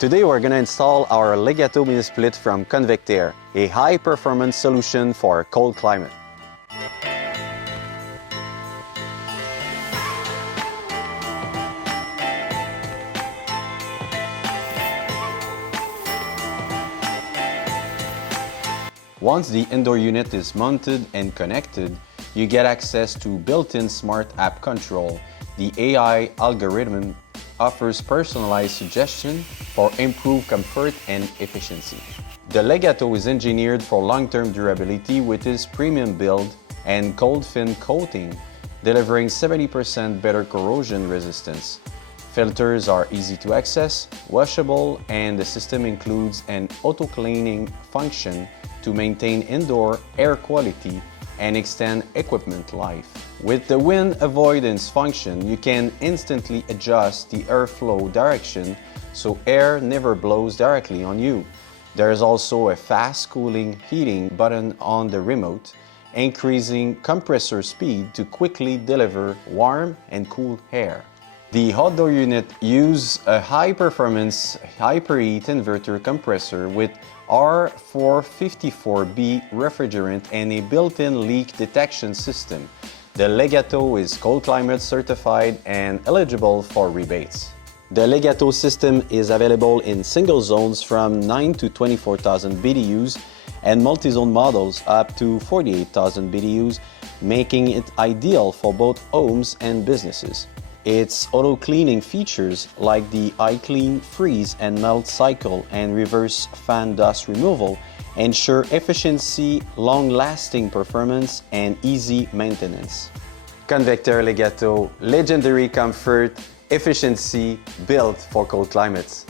Today we're going to install our Legato mini split from Convectair, a high-performance solution for a cold climate. Once the indoor unit is mounted and connected, you get access to built-in smart app control. The AI algorithm offers personalized suggestions for improved comfort and efficiency. The Legato is engineered for long-term durability with its premium build and cold fin coating, delivering 70% better corrosion resistance. Filters are easy to access, washable, and the system includes an auto-cleaning function to maintain indoor air quality and extend equipment life. With the wind avoidance function, you can instantly adjust the airflow direction so air never blows directly on you. There is also a fast cooling heating button on the remote, increasing compressor speed to quickly deliver warm and cool air. The outdoor unit uses a high-performance hyperheat inverter compressor with R454B refrigerant and a built-in leak detection system. The Legato is cold climate certified and eligible for rebates. The Legato system is available in single zones from 9 to 24,000 BTUs and multi-zone models up to 48,000 BTUs, making it ideal for both homes and businesses. Its auto-cleaning features like the iClean freeze and melt cycle and reverse fan dust removal ensure efficiency, long-lasting performance, and easy maintenance. Convectair Legato, legendary comfort, efficiency built for cold climates.